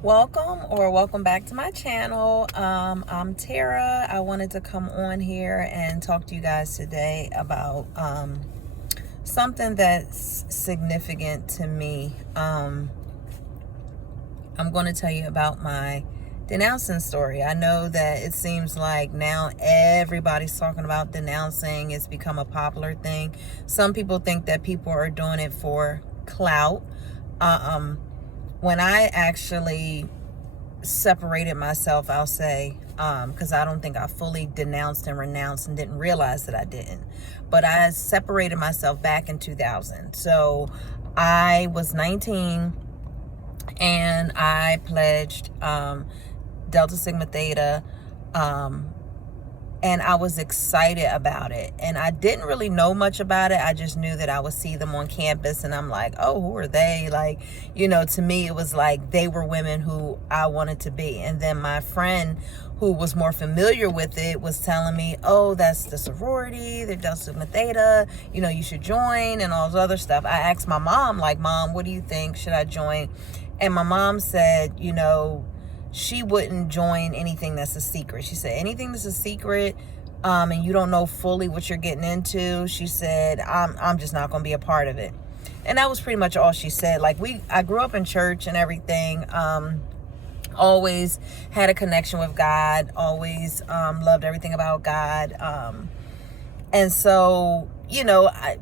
Welcome back to my channel. I'm Tara. I wanted to come on here and talk to you guys today about something that's significant to me. I'm going to tell you about my denouncing story. I know that it seems like now everybody's talking about denouncing. It's become a popular thing. Some people think that people are doing it for clout. When I actually separated myself, I'll say, because I don't think I fully denounced and renounced and didn't realize that I didn't. But I separated myself back in 2000. So I was 19 and I pledged Delta Sigma Theta. And I was excited about it. And I didn't really know much about it. I just knew that I would see them on campus and I'm like, oh, who are they? Like, to me, it was like they were women who I wanted to be. And then my friend who was more familiar with it was telling me, oh, that's the sorority, the Delta Sigma Theta, you should join and all this other stuff. I asked my mom, like, Mom, what do you think? Should I join? And my mom said, she wouldn't join anything that's a secret. She said, anything that's a secret, and you don't know fully what you're getting into, she said, I'm just not going to be a part of it. And that was pretty much all she said. Like, I grew up in church and everything, always had a connection with God, always loved everything about God. And so,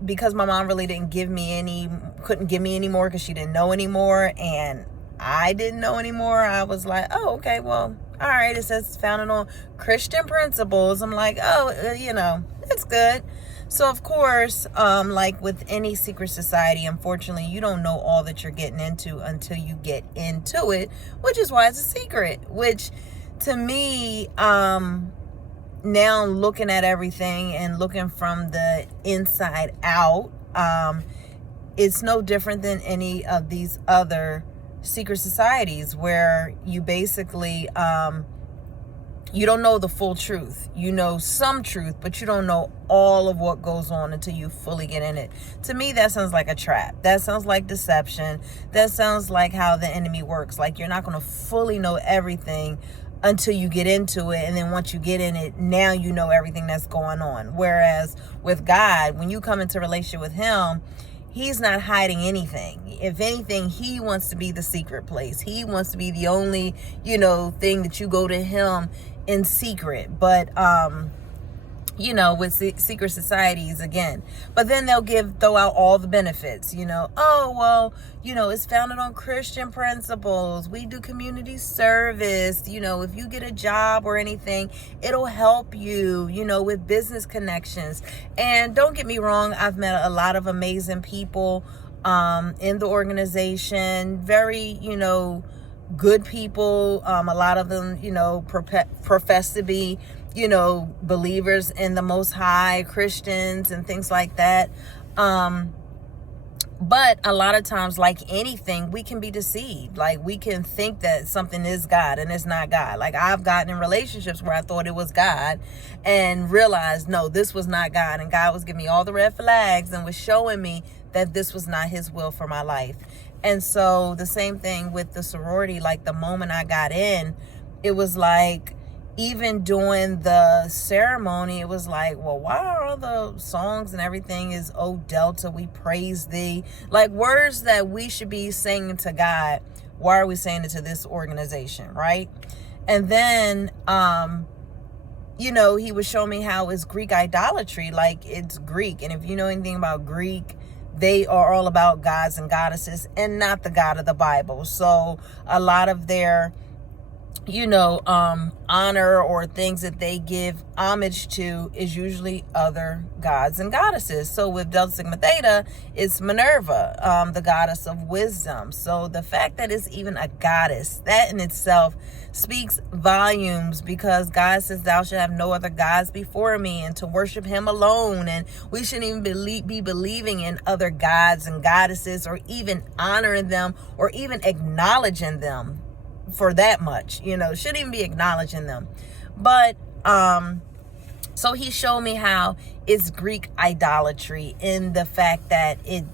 because my mom really couldn't give me any more because she didn't know anymore, and I didn't know anymore, I was like, oh, okay, well, all right, it says it's founded on Christian principles. I'm like, oh, it's good. So, of course, like with any secret society, unfortunately, you don't know all that you're getting into until you get into it, which is why it's a secret, which to me, now looking at everything and looking from the inside out, it's no different than any of these other secret societies where you basically you don't know the full truth. You know some truth, but you don't know all of what goes on until you fully get in it. To me, that sounds like a trap. That sounds like deception. That sounds like how the enemy works. Like, you're not going to fully know everything until you get into it, and then once you get in it, now you know everything that's going on. Whereas with God, when you come into a relationship with him, he's not hiding anything. If anything, he wants to be the secret place. He wants to be the only, thing that you go to him in secret. But, with secret societies again. But then they'll throw out all the benefits, oh, well, it's founded on Christian principles. We do community service. If you get a job or anything, it'll help you, with business connections. And don't get me wrong, I've met a lot of amazing people in the organization, very, good people. A lot of them, profess to be, believers in the Most High, Christians and things like that. But a lot of times, like anything, we can be deceived. Like, we can think that something is God and it's not God. Like, I've gotten in relationships where I thought it was God and realized, no, this was not God. And God was giving me all the red flags and was showing me that this was not his will for my life. And so the same thing with the sorority. Like, the moment I got in, it was like, even during the ceremony, it was like, well, why are all the songs and everything is, oh, Delta, we praise thee? Like, words that we should be singing to God. Why are we saying it to this organization, right? And then, he would show me how it's Greek idolatry. Like, it's Greek. And if you know anything about Greek, they are all about gods and goddesses and not the God of the Bible. So a lot of their honor or things that they give homage to is usually other gods and goddesses. So with Delta Sigma Theta, it's Minerva, the goddess of wisdom. So the fact that it's even a goddess, that in itself speaks volumes, because God says, thou shalt have no other gods before me, and to worship him alone. And we shouldn't even be believing in other gods and goddesses, or even honoring them, or even acknowledging them. For that much, shouldn't even be acknowledging them. But so he showed me how it's Greek idolatry in the fact that it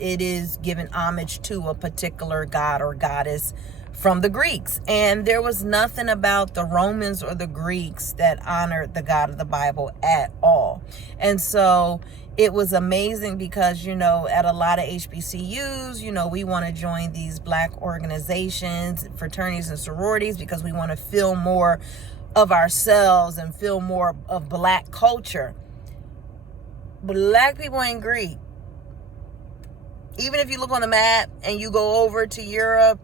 is giving homage to a particular god or goddess from the Greeks. And there was nothing about the Romans or the Greeks that honored the God of the Bible at all. And so it was amazing because, at a lot of HBCUs, we want to join these black organizations, fraternities and sororities, because we want to feel more of ourselves and feel more of black culture. Black people ain't Greek. Even if you look on the map and you go over to Europe,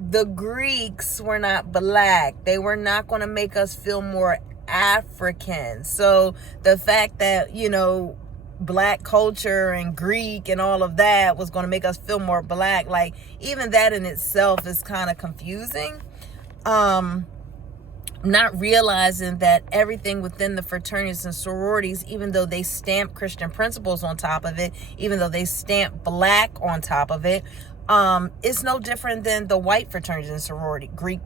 the Greeks were not black. They were not going to make us feel more African. So the fact that, black culture and Greek and all of that was going to make us feel more black, like, even that in itself is kind of confusing. Not realizing that everything within the fraternities and sororities, even though they stamp Christian principles on top of it, even though they stamp black on top of it, it's no different than the white fraternities and sorority, Greek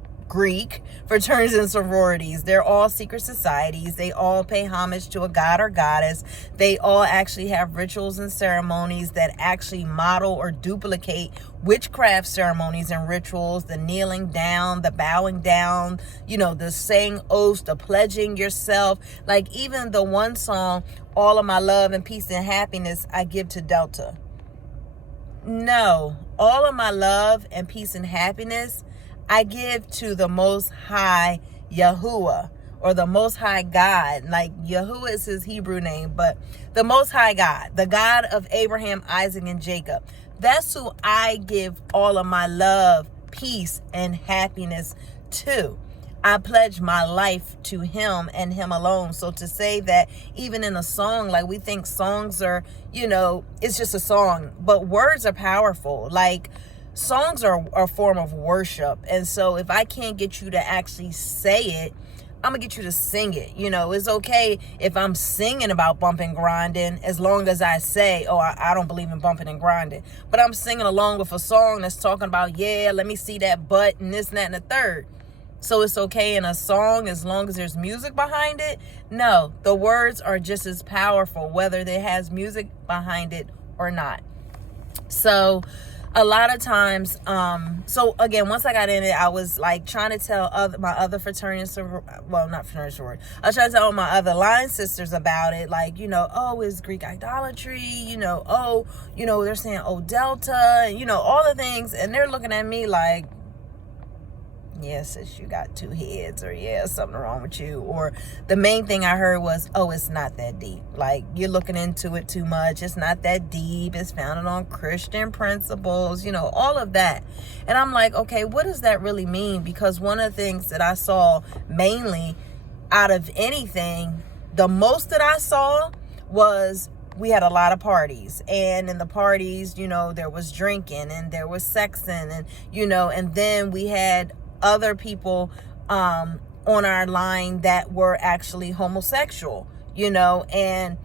fraternities and sororities. They're all secret societies. They all pay homage to a god or goddess. They all actually have rituals and ceremonies that actually model or duplicate witchcraft ceremonies and rituals, the kneeling down, the bowing down, the saying oaths, the pledging yourself. Like, even the one song, all of my love and peace and happiness I give to Delta. No, all of my love and peace and happiness I give to the Most High Yahuwah, or the Most High God. Like, Yahuwah is his Hebrew name, but the Most High God, the God of Abraham, Isaac, and Jacob. That's who I give all of my love, peace, and happiness to. I pledge my life to him and him alone. So to say that even in a song, like, we think songs are, it's just a song, but words are powerful. Like, songs are a form of worship. And so if I can't get you to actually say it, I'm gonna get you to sing it. It's okay if I'm singing about bumping grinding, as long as I say, oh, I don't believe in bumping and grinding, but I'm singing along with a song that's talking about, yeah, let me see that butt and this and that and the third. So it's okay in a song as long as there's music behind it? No, the words are just as powerful whether there has music behind it or not. So a lot of times, so again, once I got in it, I was like trying to tell my other fraternities, not fraternities, sorority. I was trying to tell my other line sisters about it, like, oh, it's Greek idolatry, they're saying, oh, Delta, and, all the things, and they're looking at me like, yeah, sis, you got two heads, or yeah, something wrong with you. Or the main thing I heard was, oh, it's not that deep. Like, you're looking into it too much. It's not that deep. It's founded on Christian principles, all of that. And I'm like, okay, what does that really mean? Because one of the things that I saw mainly out of anything, the most that I saw was, we had a lot of parties, and in the parties, there was drinking and there was sexing, and, and then we had other people on our line that were actually homosexual, and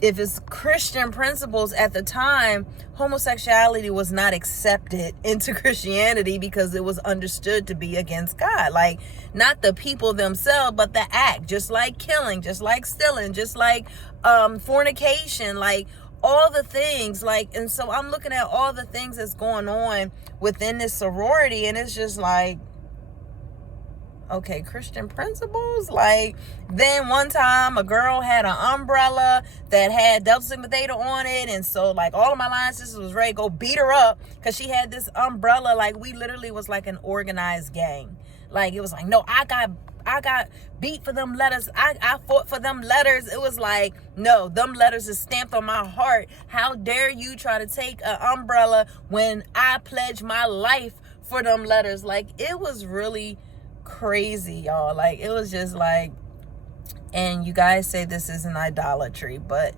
if it's Christian principles at the time, homosexuality was not accepted into Christianity because it was understood to be against God. Like, not the people themselves, but the act, just like killing, just like stealing, just like fornication, like all the things. Like, and so I'm looking at all the things that's going on within this sorority, and it's just like, okay, Christian principles. Like, then one time a girl had an umbrella that had Delta Sigma Theta on it, and so like all of my line sisters was ready to go beat her up because she had this umbrella. Like, we literally was like an organized gang. Like, it was like, no, I got beat for them letters. I fought for them letters. It was like, no, them letters is stamped on my heart. How dare you try to take an umbrella when I pledge my life for them letters? Like, it was really crazy, y'all. Like, it was just like, and you guys say this isn't idolatry, but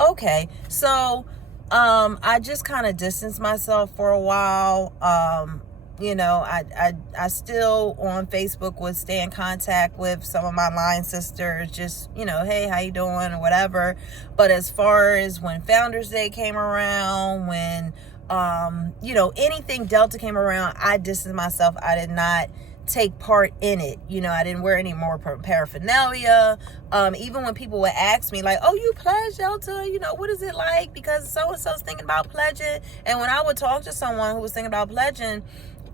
okay. So I just kind of distanced myself for a while. I still on Facebook would stay in contact with some of my line sisters, just, hey, how you doing, or whatever. But as far as when Founders Day came around, when anything Delta came around, I distanced myself. I did not take part in it. I didn't wear any more paraphernalia. Even when people would ask me like, oh, you pledge Delta, what is it like? Because so-and-so's thinking about pledging. And when I would talk to someone who was thinking about pledging,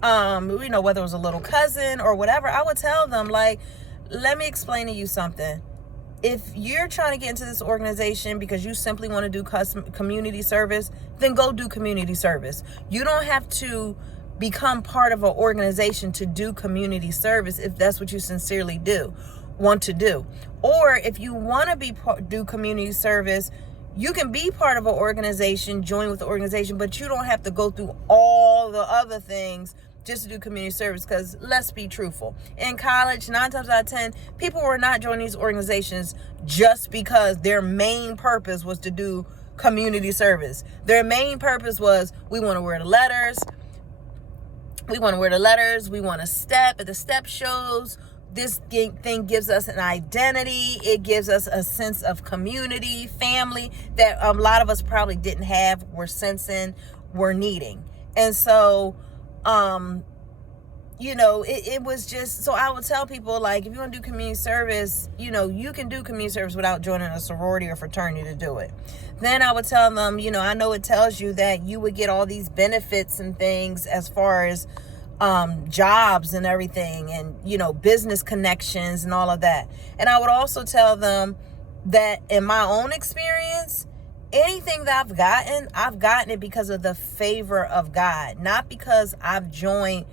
whether it was a little cousin or whatever, I would tell them, like, let me explain to you something. If you're trying to get into this organization because you simply want to do community service, then go do community service. You don't have to become part of an organization to do community service if that's what you sincerely want to do. Or if you want to do community service, you can be part of an organization, join with the organization, but you don't have to go through all the other things just to do community service. Because let's be truthful, in college, 9 times out of 10, people were not joining these organizations just because their main purpose was to do community service. Their main purpose was, we want to wear the letters. We want to step at the step shows. This thing gives us an identity. It gives us a sense of community, family that a lot of us probably didn't have, were sensing, were needing. And so, it was just, so I would tell people, like, if you want to do community service, you can do community service without joining a sorority or fraternity to do it. Then I would tell them, I know it tells you that you would get all these benefits and things as far as jobs and everything, and business connections and all of that. And I would also tell them that in my own experience, anything that I've gotten it because of the favor of God, not because I've joined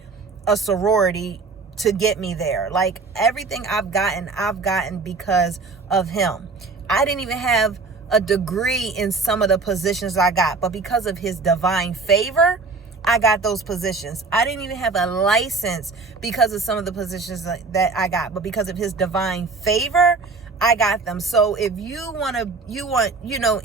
a sorority to get me there. Like, everything I've gotten because of him. I didn't even have a degree in some of the positions I got, but because of his divine favor, I got those positions. I didn't even have a license because of some of the positions that I got, but because of his divine favor, I got them. So if you want,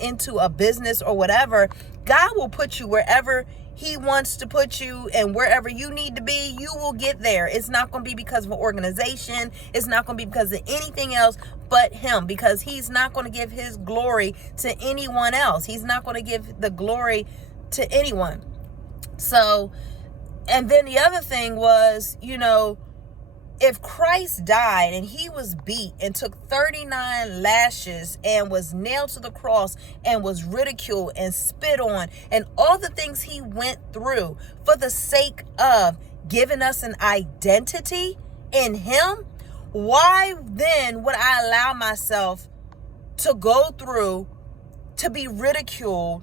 into a business or whatever, God will put you wherever he wants to put you, and wherever you need to be, you will get there. It's not going to be because of an organization. It's not going to be because of anything else but him, because he's not going to give his glory to anyone else. He's not going to give the glory to anyone. So, and then the other thing was, if Christ died and he was beat and took 39 lashes and was nailed to the cross and was ridiculed and spit on and all the things he went through for the sake of giving us an identity in him, why then would I allow myself to go through, to be ridiculed,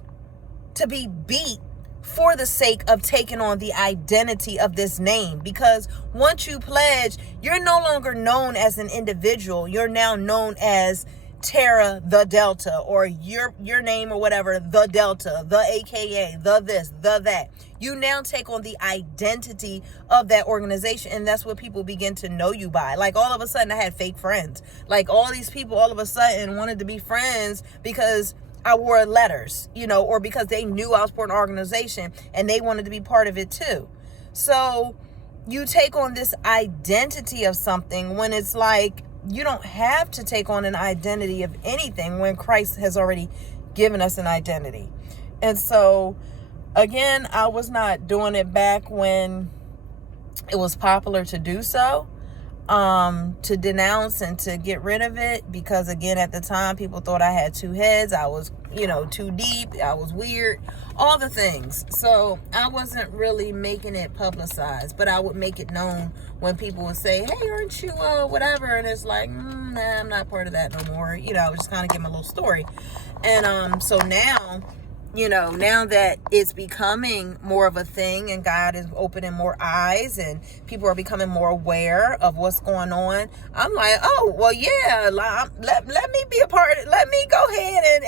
to be beat for the sake of taking on the identity of this name? Because once you pledge, you're no longer known as an individual. You're now known as Tara the Delta, or your name or whatever, the Delta, the AKA, the this, the that. You now take on the identity of that organization, and that's what people begin to know you by. Like, all of a sudden I had fake friends. Like, all these people all of a sudden wanted to be friends because I wore letters, or because they knew I was part of an organization and they wanted to be part of it too. So you take on this identity of something when it's like, you don't have to take on an identity of anything when Christ has already given us an identity. And so, again, I was not doing it back when it was popular to do so. To denounce and to get rid of it, because again, at the time, people thought I had two heads. I was, too deep. I was weird, all the things. So I wasn't really making it publicized, but I would make it known when people would say, hey, aren't you, whatever? And it's like, nah, I'm not part of that no more. I would just kind of give my little story. And, so now, now that it's becoming more of a thing and God is opening more eyes and people are becoming more aware of what's going on, I'm like, oh, well, yeah, let me be a part of it. Let me go ahead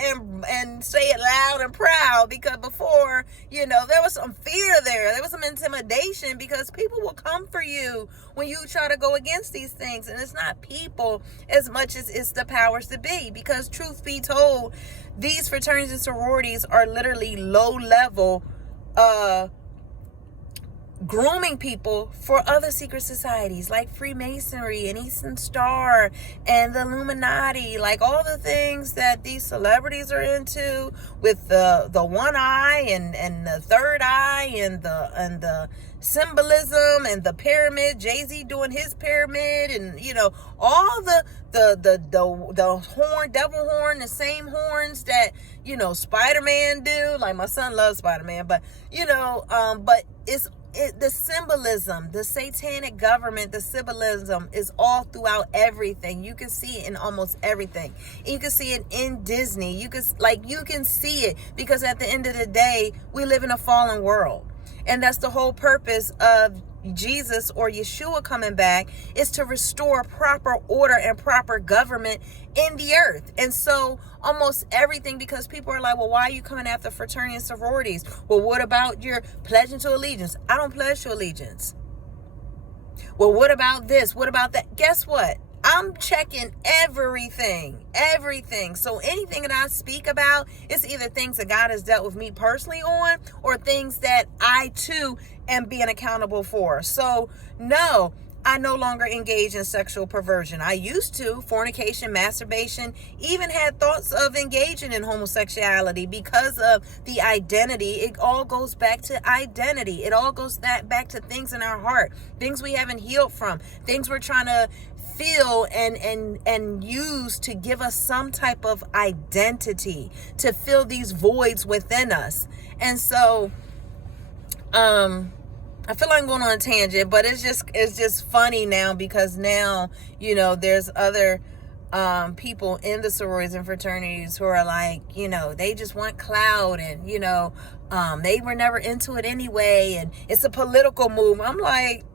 and say it loud and proud, because before, there was some fear there. There was some intimidation, because people will come for you when you try to go against these things. And it's not people as much as it's the powers to be, because truth be told, these fraternities and sororities are literally low-level grooming people for other secret societies like Freemasonry and Eastern Star and the Illuminati, like all the things that these celebrities are into, with the one eye and the third eye and the symbolism and the pyramid, Jay-Z doing his pyramid, and all the horn, devil horn, the same horns that Spider-Man do. Like, my son loves Spider-Man, but but it's the symbolism, the satanic government, the symbolism is all throughout everything. You can see it in almost everything. You can see it in Disney. You can see it, because at the end of the day, we live in a fallen world. And that's the whole purpose of Jesus or Yeshua coming back, is to restore proper order and proper government in the earth. And so almost everything, because people are like, well, why are you coming after fraternity and sororities? Well, what about your pledging to allegiance? I don't pledge to allegiance. Well, what about this? What about that? Guess what? I'm checking everything. So anything that I speak about is either things that God has dealt with me personally on, or things that I too am being accountable for. So no, I no longer engage in sexual perversion. I used to, fornication, masturbation, even had thoughts of engaging in homosexuality because of the identity. It all goes back to identity. It all goes back to things in our heart, things we haven't healed from, things we're trying to feel and use to give us some type of identity, to fill these voids within us. And so I feel like I'm going on a tangent, but it's just funny now, because now, there's other people in the sororities and fraternities who are like, they just want clout, and they were never into it anyway, and it's a political move. I'm like,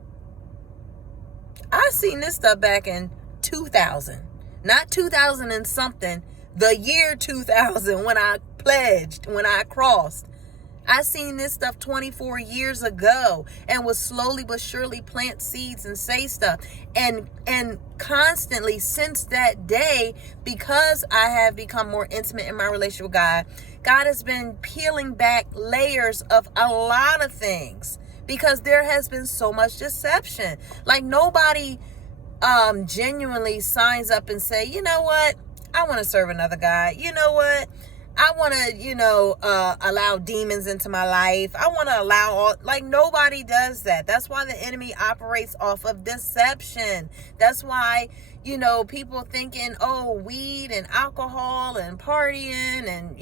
I seen this stuff back in 2000, not 2000 and something, the year 2000, when I pledged, when I crossed. I seen this stuff 24 years ago, and was slowly but surely plant seeds and say stuff. And constantly since that day, because I have become more intimate in my relationship with God, God has been peeling back layers of a lot of things, because there has been so much deception. Like, nobody genuinely signs up and say, you know what, I want to serve another God. You know what, I want to, allow demons into my life. I want to allow nobody does that. That's why the enemy operates off of deception. That's why, people thinking, oh, weed and alcohol and partying and,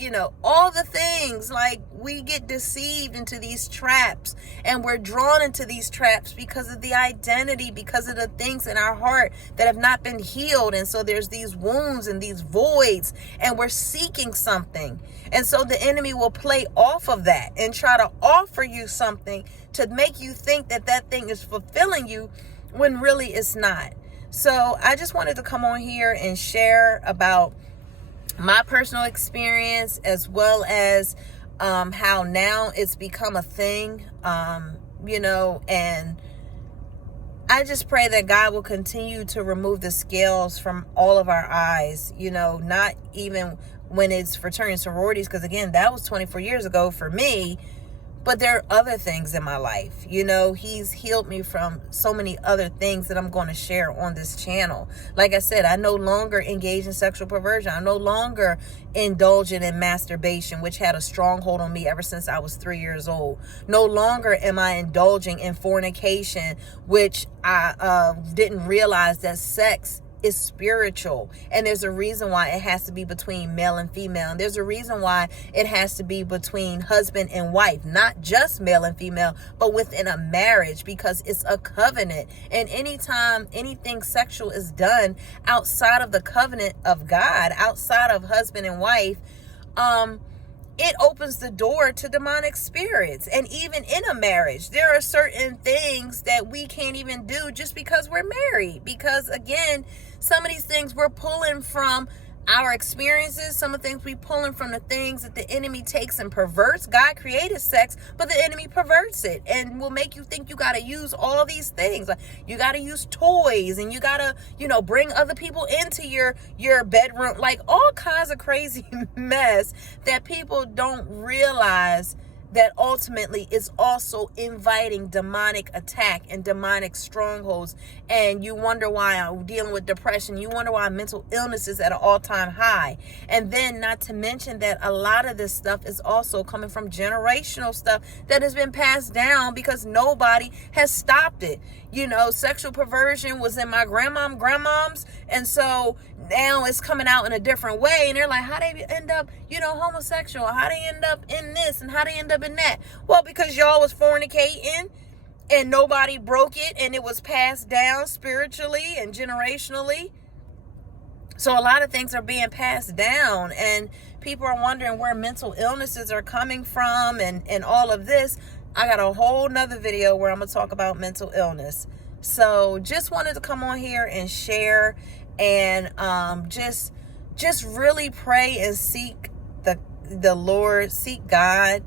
all the things, like, we get deceived into these traps, and we're drawn into these traps because of the identity, because of the things in our heart that have not been healed. And so there's these wounds and these voids, and we're seeking something. And so the enemy will play off of that and try to offer you something to make you think that that thing is fulfilling you, when really it's not. So I just wanted to come on here and share about my personal experience, as well as how now it's become a thing, and I just pray that God will continue to remove the scales from all of our eyes, not even when it's fraternity and sororities, because again, that was 24 years ago for me. But there are other things in my life. He's healed me from so many other things that I'm going to share on this channel. Like I said, I no longer engage in sexual perversion. I no longer indulging in masturbation, which had a stronghold on me ever since I was 3 years old. No longer am I indulging in fornication, which I didn't realize that sex is spiritual, and there's a reason why it has to be between male and female, and there's a reason why it has to be between husband and wife, not just male and female, but within a marriage, because it's a covenant. And anytime anything sexual is done outside of the covenant of God, outside of husband and wife, it opens the door to demonic spirits. And even in a marriage, there are certain things that we can't even do just because we're married. Because again, some of these things we're pulling from our experiences. Some of the things we pulling from the things that the enemy takes and perverts. God created sex, but the enemy perverts it and will make you think you got to use all these things. Like, you got to use toys, and you got to, bring other people into your bedroom, like all kinds of crazy mess that people don't realize that ultimately is also inviting demonic attack and demonic strongholds. And you wonder why I'm dealing with depression. You wonder why mental illness is at an all-time high. And then not to mention that a lot of this stuff is also coming from generational stuff that has been passed down because nobody has stopped it. Sexual perversion was in my grandmoms. And so now it's coming out in a different way. And they're like, how they end up, homosexual? How they end up in this and how they end up in that? Well, because y'all was fornicating, and nobody broke it, and it was passed down spiritually and generationally. So a lot of things are being passed down, and people are wondering where mental illnesses are coming from and all of this. I got a whole nother video where I'm going to talk about mental illness. So just wanted to come on here and share, and just really pray and seek the Lord, seek God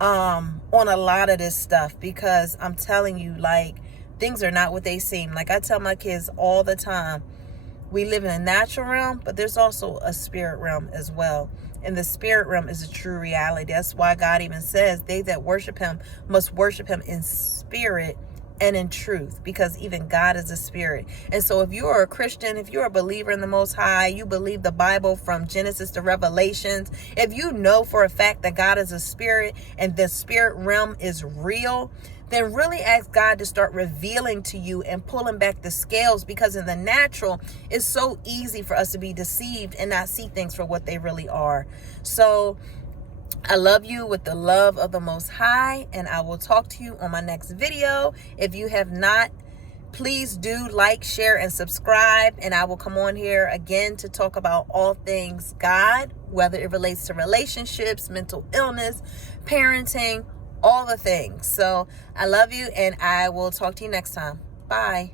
on a lot of this stuff, because I'm telling you, like, things are not what they seem. Like I tell my kids all the time, we live in a natural realm, but there's also a spirit realm as well. And the spirit realm is a true reality. That's why God even says they that worship him must worship him in spirit and in truth, because even God is a spirit. And so if you are a Christian, if you're a believer in the Most High, you believe the Bible from Genesis to Revelations, if you know for a fact that God is a spirit and the spirit realm is real, then really ask God to start revealing to you and pulling back the scales, because in the natural, it's so easy for us to be deceived and not see things for what they really are. So I love you with the love of the Most High, and I will talk to you on my next video. If you have not, please do like, share, and subscribe, and I will come on here again to talk about all things God, whether it relates to relationships, mental illness, parenting, all the things. So I love you, and I will talk to you next time. Bye.